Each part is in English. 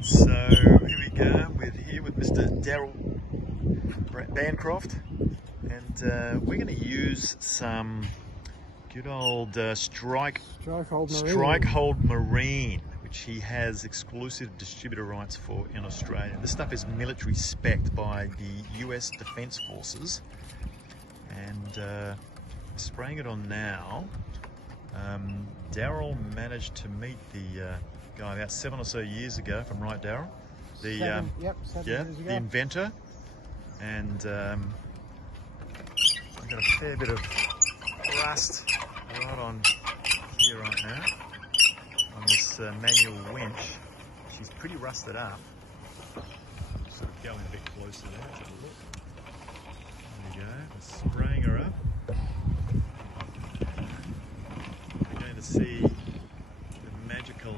Right, so here we go. We're here with Mr. Daryl Bancroft, and we're going to use some good old Strike Hold Marine, which he has exclusive distributor rights for in Australia. This stuff is military spec'd by the US Defence Forces, and spraying it on now. Daryl managed to meet the guy about 7 or so years ago, if I'm right, Daryl? The seven years ago. The inventor, and I've got a fair bit of rust right on here right now on this manual wench. She's pretty rusted up. I'm sort of going a bit closer there. Have a look. There we go. We're spraying her up. We're going to see the magical.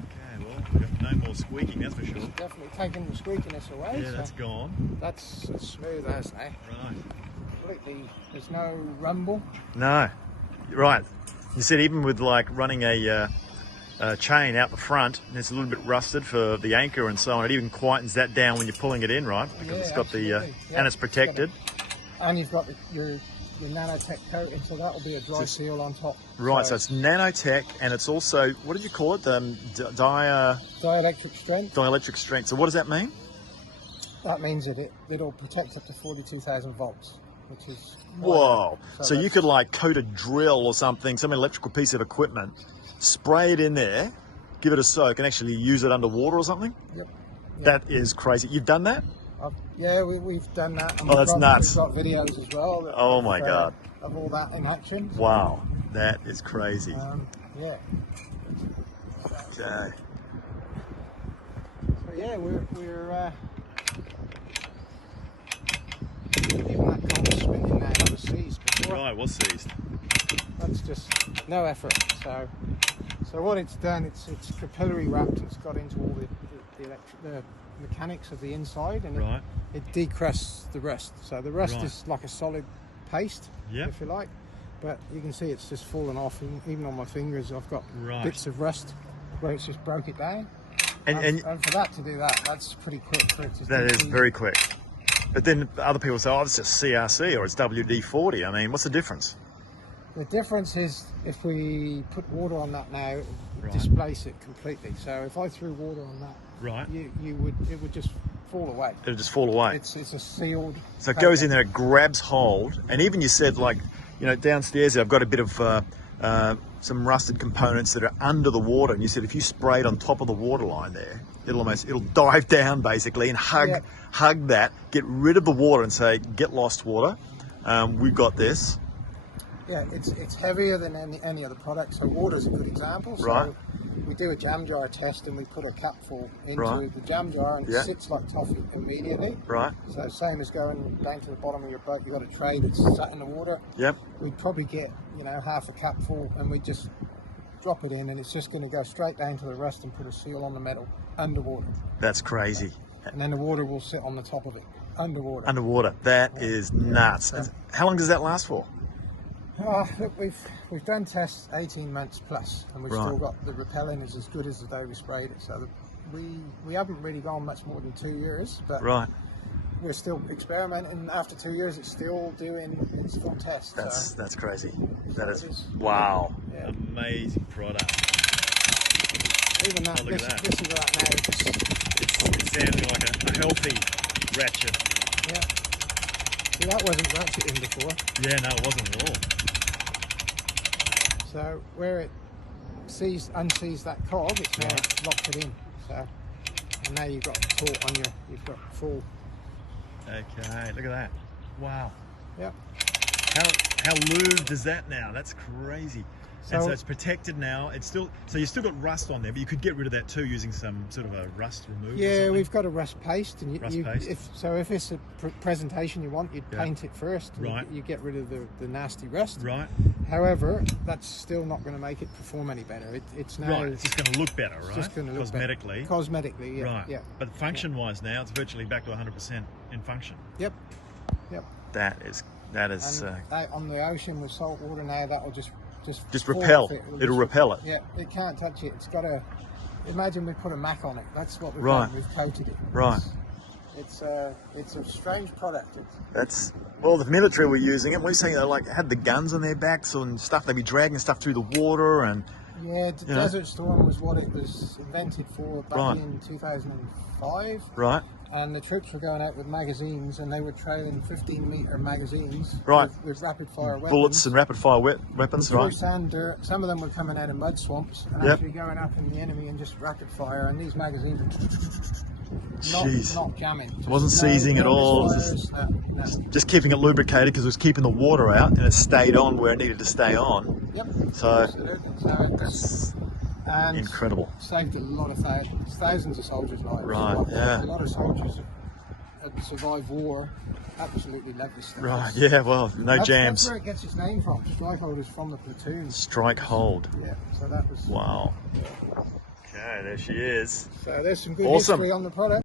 Okay, well, we've got no more squeaking, that's for sure. It's definitely taken the squeakiness away. Yeah, that's gone. That's as smooth as, eh? Right. Completely. There's no rumble. No. Right. You said even with like running a chain out the front, it's a little bit rusted for the anchor and so on. It even quietens that down when you're pulling it in, right? Because yeah, it's got absolutely. and it's protected. And you've got your nanotech coating, so that will be a dry seal on top. Right, so it's nanotech, and it's also, what did you call it? Dielectric strength. Dielectric strength. So what does that mean? That means it'll protect up to 42,000 volts, which is... Whoa. So you could like coat a drill or something, some electrical piece of equipment, spray it in there, give it a soak, and actually use it underwater or something? Yep. That is crazy. You've done that? Yeah, we've done that. And that's nuts. We've got videos as well. Oh my God. Of all that in action. Wow, that is crazy. Yeah. Okay. So yeah, we're even that cold spinning now, that was seized before. Right, was seized. That's just no effort. So what it's done, it's capillary wrapped. It's got into all the mechanics of the inside, and it decrusts the rust. So the rust is like a solid paste, if you like, but you can see it's just fallen off. Even on my fingers, I've got bits of rust where it's just broke it down. And for that to do that, that's pretty quick. That is very quick. But then other people say, oh, it's just CRC or it's WD-40. I mean, what's the difference? The difference is if we put water on that now, it would displace it completely. So if I threw water on that, it would just fall away. It'll just fall away. It's a sealed. So it goes in there, it grabs hold, and even you said, like, you know, downstairs there, I've got a bit of some rusted components that are under the water, and you said if you sprayed on top of the water line there, it'll dive down basically and hug that, get rid of the water, and say, get lost water. We've got this. Yeah, it's heavier than any other product, so water's a good example. So we do a jam jar test and we put a capful into the jam jar, and it sits like toffee immediately. Right. So same as going down to the bottom of your boat, you've got a tray that's sat in the water. Yep. We'd probably get, half a capful, and we just drop it in, and it's just going to go straight down to the rust and put a seal on the metal underwater. That's crazy. And then the water will sit on the top of it, underwater. Underwater. That is nuts. Yeah. How long does that last for? Look, we've done tests 18 months plus, and we've still got the repelling is as good as the day we sprayed it. So we haven't really gone much more than 2 years, but we're still experimenting. After 2 years, it's still doing its full test. That's crazy. That is wow. Yeah. Amazing product. Even that. This is that now. It's sounding like a healthy ratchet. Yeah. See, that wasn't ratcheting before. Yeah, no, it wasn't at all. So where it unsees that cog, it's now locked it in. So, and now you've got taut on you've got full. Okay, look at that. Wow. Yep. How lubed is that now? That's crazy. And so it's protected now. It's still, so you've still got rust on there, but you could get rid of that too using some sort of a rust remover. Yeah, we've got a rust paste, and if it's a presentation you want, you'd paint it first. You get rid of the nasty rust. Right. However, that's still not going to make it perform any better. It's now it's just going to look better, right? Just going to look cosmetically. Better. Cosmetically, yeah. Right. Yeah. But function-wise now, it's virtually back to 100% in function. Yep. Yep. That is. And on the ocean with salt water now, that will just repel. It'll repel it. Yeah, it can't touch it. imagine we put a Mac on it. That's what we've Right. done. We've coated it. Right. It's a strange product. That's, well, the military were using it. We're saying they like had the guns on their backs and stuff. They'd be dragging stuff through the water and. Yeah, Desert Storm was what it was invented for back in 2005. Right. And the troops were going out with magazines, and they were trailing 15-meter magazines. Right. With rapid-fire weapons. Bullets and rapid-fire weapons, right? Sand, dirt. Some of them were coming out of mud swamps and actually going up in the enemy and just rapid-fire. And these magazines were not jamming. It wasn't seizing at all. Just keeping it lubricated because it was keeping the water out, and it stayed on where it needed to stay on. Yep. So that's incredible. Saved a lot of thousands of soldiers' lives. Right. A lot of soldiers that survived war absolutely love this stuff. Right. Yeah. Well, no jams. That's where it gets its name from. Strike hold is from the platoon. Strike hold. Yeah. So that was. Wow. Okay, there she is. So there's some good Awesome. history on the product.